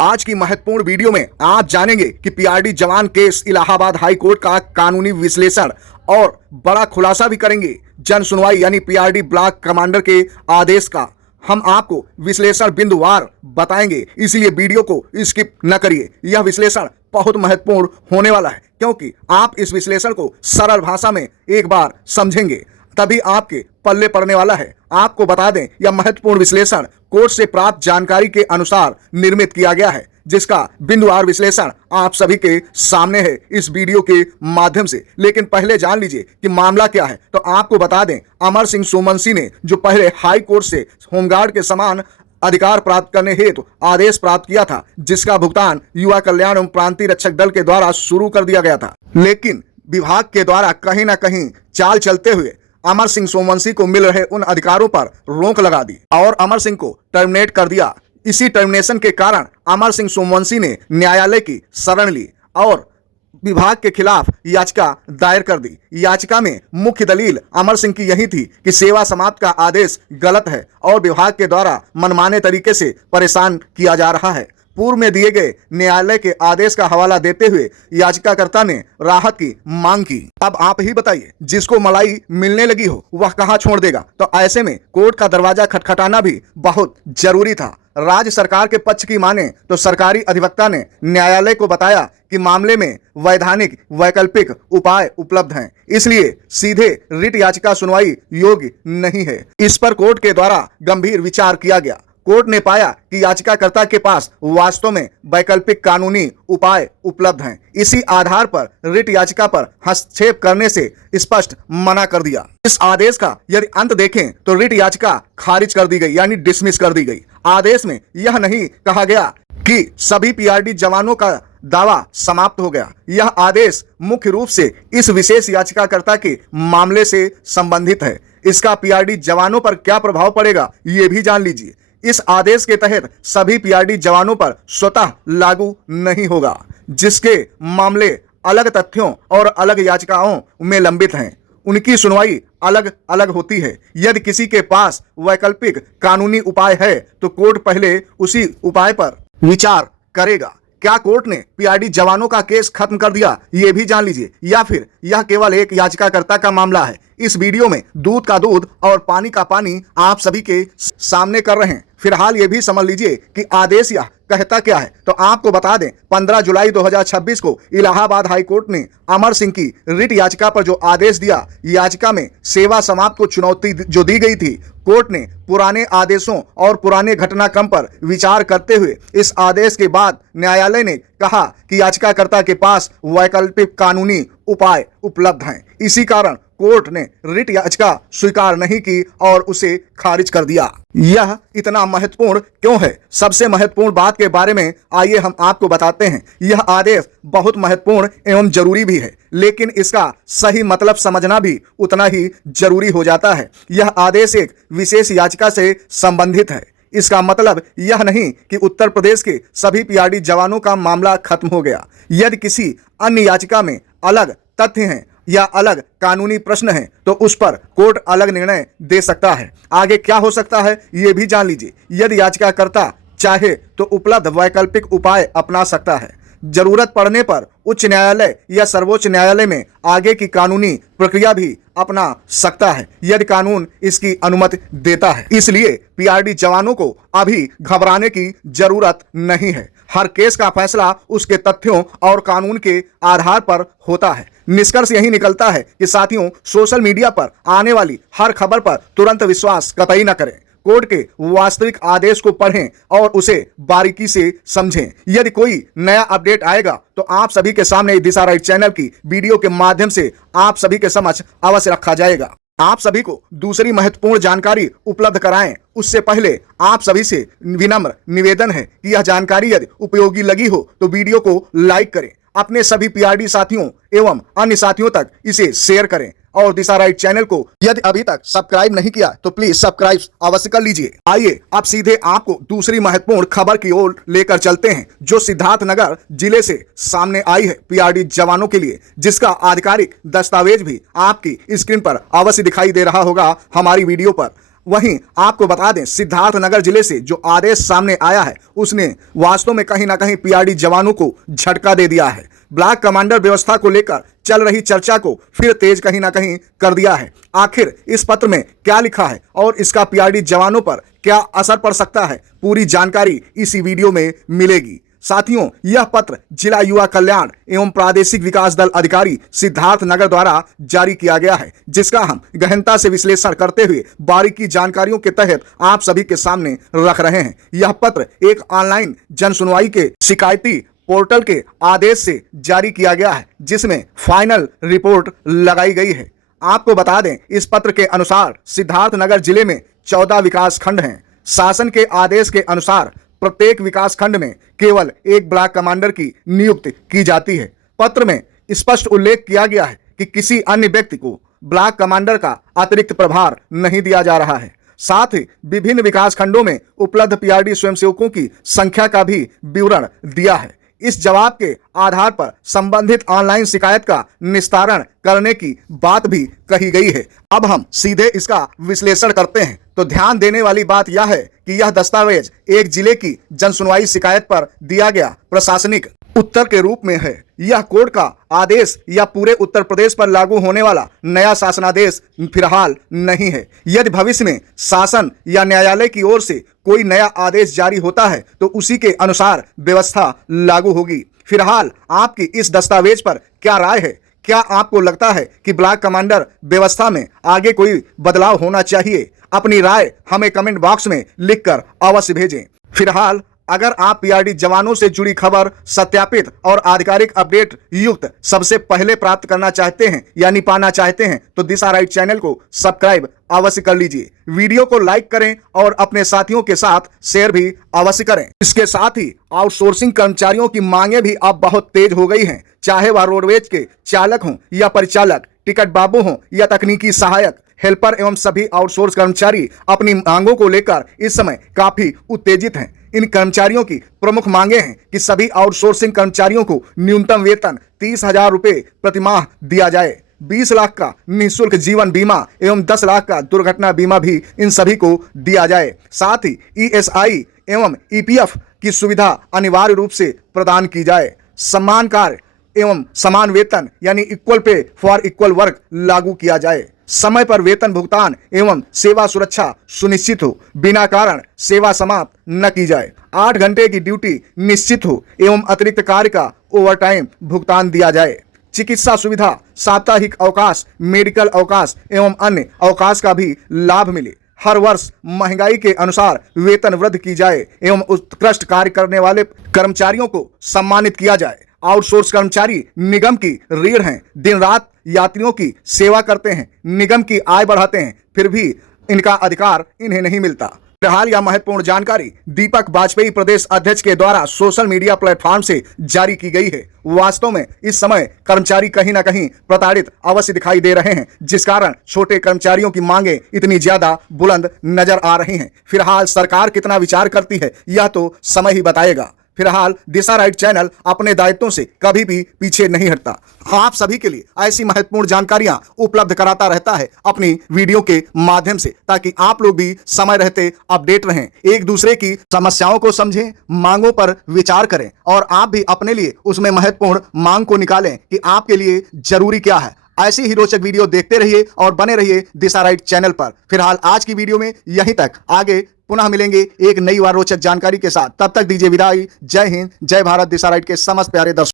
आज की महत्वपूर्ण वीडियो में आप जानेंगे कि पीआरडी जवान केस इलाहाबाद हाई कोर्ट का कानूनी विश्लेषण और बड़ा खुलासा भी करेंगे। जन सुनवाई यानी पीआरडी ब्लॉक कमांडर के आदेश का हम आपको विश्लेषण बिंदुवार बताएंगे, इसलिए वीडियो को स्किप न करिए। यह विश्लेषण बहुत महत्वपूर्ण होने वाला है क्योंकि आप इस विश्लेषण को सरल भाषा में एक बार समझेंगे तभी आपके पल्ले पड़ने वाला है। आपको बता दें, यह महत्वपूर्ण विश्लेषण कोर्ट से प्राप्त जानकारी के अनुसार निर्मित किया गया है, जिसका बिंदुवार विश्लेषण आप सभी के सामने है इस वीडियो के माध्यम से। लेकिन पहले जान लीजिए कि मामला क्या है। तो आपको बता दें, अमर सिंह सोमवंशी ने जो पहले हाई कोर्ट से होमगार्ड के समान अधिकार प्राप्त करने हेतु आदेश प्राप्त किया था, जिसका भुगतान युवा कल्याण एवं प्रांतीय रक्षक दल के द्वारा शुरू कर दिया गया था, लेकिन विभाग के द्वारा कहीं ना कहीं चाल चलते हुए अमर सिंह सोमवंशी को मिल रहे उन अधिकारों पर रोक लगा दी और अमर सिंह को टर्मिनेट कर दिया। इसी टर्मिनेशन के कारण अमर सिंह सोमवंशी ने न्यायालय की शरण ली और विभाग के खिलाफ याचिका दायर कर दी। याचिका में मुख्य दलील अमर सिंह की यही थी कि सेवा समाप्त का आदेश गलत है और विभाग के द्वारा मनमाने तरीके से परेशान किया जा रहा है। पूर्व में दिए गए न्यायालय के आदेश का हवाला देते हुए याचिकाकर्ता ने राहत की मांग की। अब आप ही बताइए, जिसको मलाई मिलने लगी हो वह कहां छोड़ देगा। तो ऐसे में कोर्ट का दरवाजा खटखटाना भी बहुत जरूरी था। राज्य सरकार के पक्ष की माने तो सरकारी अधिवक्ता ने न्यायालय को बताया कि मामले में वैधानिक वैकल्पिक उपाय उपलब्ध हैं, इसलिए सीधे रिट याचिका सुनवाई योग्य नहीं है। इस पर कोर्ट के द्वारा गंभीर विचार किया गया। कोर्ट ने पाया कि याचिकाकर्ता के पास वास्तव में वैकल्पिक कानूनी उपाय उपलब्ध हैं। इसी आधार पर रिट याचिका पर हस्तक्षेप करने से स्पष्ट मना कर दिया। इस आदेश का यदि अंत देखें तो रिट याचिका खारिज कर दी गई, यानी डिसमिस कर दी गई। आदेश में यह नहीं कहा गया कि सभी पीआरडी जवानों का दावा समाप्त हो गया। यह आदेश मुख्य रूप से इस विशेष याचिकाकर्ता के मामले से संबंधित है। इसका पीआरडी जवानों पर क्या प्रभाव पड़ेगा ये भी जान लीजिए। इस आदेश के तहत सभी पीआरडी जवानों पर स्वतः लागू नहीं होगा, जिसके मामले अलग तथ्यों और अलग याचिकाओं में लंबित हैं। उनकी सुनवाई अलग अलग होती है। यदि किसी के पास वैकल्पिक कानूनी उपाय है तो कोर्ट पहले उसी उपाय पर विचार करेगा। क्या कोर्ट ने पीआरडी जवानों का केस खत्म कर दिया ये भी जान लीजिए, या फिर यह केवल एक याचिकाकर्ता का मामला है। इस वीडियो में दूध का दूध और पानी का पानी आप सभी के सामने कर रहे हैं। फिलहाल ये भी समझ लीजिए कि आदेश यह कहता क्या है। तो आपको बता दें, 15 जुलाई 2026 को इलाहाबाद हाई कोर्ट ने अमर सिंह की रिट याचिका पर जो आदेश दिया, याचिका में सेवा समाप्त को चुनौती जो दी गई थी, कोर्ट ने पुराने आदेशों और पुराने घटनाक्रम पर विचार करते हुए इस आदेश के बाद न्यायालय ने कहा कि याचिकाकर्ता के पास वैकल्पिक कानूनी उपाय उपलब्ध हैं। इसी कारण कोर्ट ने रिट याचिका स्वीकार नहीं की और उसे खारिज कर दिया। यह इतना महत्वपूर्ण क्यों है? सबसे महत्वपूर्ण बात के बारे में आइए हम आपको बताते हैं। यह आदेश बहुत महत्वपूर्ण एवं जरूरी भी है, लेकिन इसका सही मतलब समझना भी उतना ही जरूरी हो जाता है। यह आदेश एक विशेष याचिका से संबंधित है। इसका मतलब यह नहीं कि उत्तर प्रदेश के सभी पीआरडी जवानों का मामला खत्म हो गया। यदि किसी अन्य याचिका में अलग तथ्य हैं या अलग कानूनी प्रश्न है तो उस पर कोर्ट अलग निर्णय दे सकता है। आगे क्या हो सकता है ये भी जान लीजिए। यदि याचिकाकर्ता चाहे तो उपलब्ध वैकल्पिक उपाय अपना सकता है। जरूरत पड़ने पर उच्च न्यायालय या सर्वोच्च न्यायालय में आगे की कानूनी प्रक्रिया भी अपना सकता है, यदि कानून इसकी अनुमति देता है। इसलिए पीआरडी जवानों को अभी घबराने की जरूरत नहीं है। हर केस का फैसला उसके तथ्यों और कानून के आधार पर होता है। निष्कर्ष यही निकलता है कि साथियों, सोशल मीडिया पर आने वाली हर खबर पर तुरंत विश्वास कतई न करें। कोर्ट के वास्तविक आदेश को पढ़ें और उसे बारीकी से समझें। यदि कोई नया अपडेट आएगा तो आप सभी के सामने दिशा राइट चैनल की वीडियो के माध्यम से आप सभी के समक्ष अवश्य रखा जाएगा। आप सभी को दूसरी महत्वपूर्ण जानकारी उपलब्ध कराएं उससे पहले आप सभी से विनम्र निवेदन है कि यह जानकारी यदि उपयोगी लगी हो तो वीडियो को लाइक करें, अपने सभी पीआरडी साथियों एवं अन्य साथियों तक इसे शेयर करें और दिशा राइट चैनल को यदि अभी तक सब्सक्राइब नहीं किया तो प्लीज सब्सक्राइब अवश्य कर लीजिए। आइए अब सीधे आपको दूसरी महत्वपूर्ण खबर की ओर लेकर चलते हैं, जो सिद्धार्थनगर जिले से सामने आई है पीआरडी जवानों के लिए, जिसका आधिकारिक दस्तावेज भी आपकी स्क्रीन पर अवश्य दिखाई दे रहा होगा हमारी वीडियो पर। वहीं आपको बता दें, सिद्धार्थनगर जिले से जो आदेश सामने आया है उसने वास्तव में कहीं ना कहीं पीआरडी जवानों को झटका दे दिया है। ब्लॉक कमांडर व्यवस्था को लेकर चल रही चर्चा को फिर तेज कहीं ना कहीं कर दिया है। आखिर इस पत्र में क्या लिखा है और इसका पीआरडी जवानों पर क्या असर पड़ सकता है, पूरी जानकारी इसी वीडियो में मिलेगी। साथियों, यह पत्र जिला युवा कल्याण एवं प्रादेशिक विकास दल अधिकारी सिद्धार्थनगर द्वारा जारी किया गया है, जिसका हम गहनता से विश्लेषण करते हुए बारीकी जानकारियों के तहत आप सभी के सामने रख रहे हैं। यह पत्र एक ऑनलाइन जन सुनवाई के शिकायती पोर्टल के आदेश से जारी किया गया है, जिसमें फाइनल रिपोर्ट लगाई गई है। आपको बता दें, इस पत्र के अनुसार सिद्धार्थनगर जिले में 14 विकास खंड हैं। शासन के आदेश के अनुसार प्रत्येक विकास खंड में केवल एक ब्लॉक कमांडर की नियुक्ति की जाती है। पत्र में स्पष्ट उल्लेख किया गया है कि किसी अन्य व्यक्ति को ब्लॉक कमांडर का अतिरिक्त प्रभार नहीं दिया जा रहा है। साथ ही विभिन्न विकास खंडों में उपलब्ध पीआरडी स्वयंसेवकों की संख्या का भी विवरण दिया है। इस जवाब के आधार पर संबंधित ऑनलाइन शिकायत का निस्तारण करने की बात भी कही गई है। अब हम सीधे इसका विश्लेषण करते हैं। तो ध्यान देने वाली बात यह है कि यह दस्तावेज एक जिले की जनसुनवाई शिकायत पर दिया गया प्रशासनिक उत्तर के रूप में है। यह कोर्ट का आदेश या पूरे उत्तर प्रदेश पर लागू होने वाला नया शासनादेश फिलहाल नहीं है। यदि भविष्य में शासन या न्यायालय की ओर से कोई नया आदेश जारी होता है तो उसी के अनुसार व्यवस्था लागू होगी। फिलहाल आपकी इस दस्तावेज पर क्या राय है? क्या आपको लगता है कि ब्लॉक कमांडर व्यवस्था में आगे कोई बदलाव होना चाहिए? अपनी राय हमें कमेंट बॉक्स में लिखकर अवश्य भेजें। फिलहाल अगर आप पीआरडी जवानों से जुड़ी खबर सत्यापित और आधिकारिक अपडेट युक्त सबसे पहले प्राप्त करना चाहते हैं यानी पाना चाहते हैं तो दिशा राइट चैनल को सब्सक्राइब अवश्य कर लीजिए। वीडियो को लाइक करें और अपने साथियों के साथ शेयर भी अवश्य करें। इसके साथ ही आउटसोर्सिंग कर्मचारियों की मांगे भी अब बहुत तेज हो गई हैं, चाहे वह रोडवेज के चालक हों या परिचालक, टिकट बाबू हों या तकनीकी सहायक, हेल्पर एवं सभी आउटसोर्स कर्मचारी अपनी मांगों को लेकर इस समय काफी उत्तेजित हैं। इन कर्मचारियों की प्रमुख मांगे हैं कि सभी आउटसोर्सिंग कर्मचारियों को न्यूनतम वेतन 30,000 रुपए प्रतिमाह दिया जाए, 20 लाख का निःशुल्क जीवन बीमा एवं 10 लाख का दुर्घटना बीमा भी इन सभी को दिया जाए। साथ ही ईएसआई एवं ईपीएफ की सुविधा अनिवार्य रूप से प्रदान की जाए। समान कार्य एवं समान वेतन यानी equal pay for equal work लागू किया जाए। समय पर वेतन भुगतान एवं सेवा सुरक्षा सुनिश्चित हो, बिना कारण सेवा समाप्त न की जाए। 8 घंटे की ड्यूटी निश्चित हो एवं अतिरिक्त कार्य का ओवरटाइम भुगतान दिया जाए। चिकित्सा सुविधा, साप्ताहिक अवकाश, मेडिकल अवकाश एवं अन्य अवकाश का भी लाभ मिले। हर वर्ष महंगाई के अनुसार वेतन वृद्धि की जाए एवं उत्कृष्ट कार्य करने वाले कर्मचारियों को सम्मानित किया जाए। आउटसोर्स कर्मचारी निगम की रीढ़ हैं, दिन रात यात्रियों की सेवा करते हैं, निगम की आय बढ़ाते हैं, फिर भी इनका अधिकार इन्हें नहीं मिलता। फिलहाल यह महत्वपूर्ण जानकारी दीपक वाजपेयी प्रदेश अध्यक्ष के द्वारा सोशल मीडिया प्लेटफॉर्म से जारी की गई है। वास्तव में इस समय कर्मचारी कहीं ना कहीं प्रताड़ित अवश्य दिखाई दे रहे हैं, जिस कारण छोटे कर्मचारियों की मांगे इतनी ज्यादा बुलंद नजर आ रही हैं। फिलहाल सरकार कितना विचार करती है यह तो समय ही बताएगा। फिलहाल दिशा राइट चैनल अपने दायित्वों से कभी भी पीछे नहीं हटता। आप सभी के लिए ऐसी महत्वपूर्ण जानकारियां उपलब्ध कराता रहता है अपनी वीडियो के माध्यम से, ताकि आप लोग भी समय रहते अपडेट रहें, एक दूसरे की समस्याओं को समझें, मांगों पर विचार करें और आप भी अपने लिए उसमें महत्वपूर्ण मांग को निकालें कि आपके लिए जरूरी क्या है। ऐसी ही रोचक वीडियो देखते रहिए और बने रहिए दिशा राइट चैनल पर। फिलहाल आज की वीडियो में यहीं तक, आगे पुनः मिलेंगे एक नई व रोचक जानकारी के साथ। तब तक दीजिए विदाई। जय हिंद, जय भारत। दिशा राइट के समस्त प्यारे दर्शक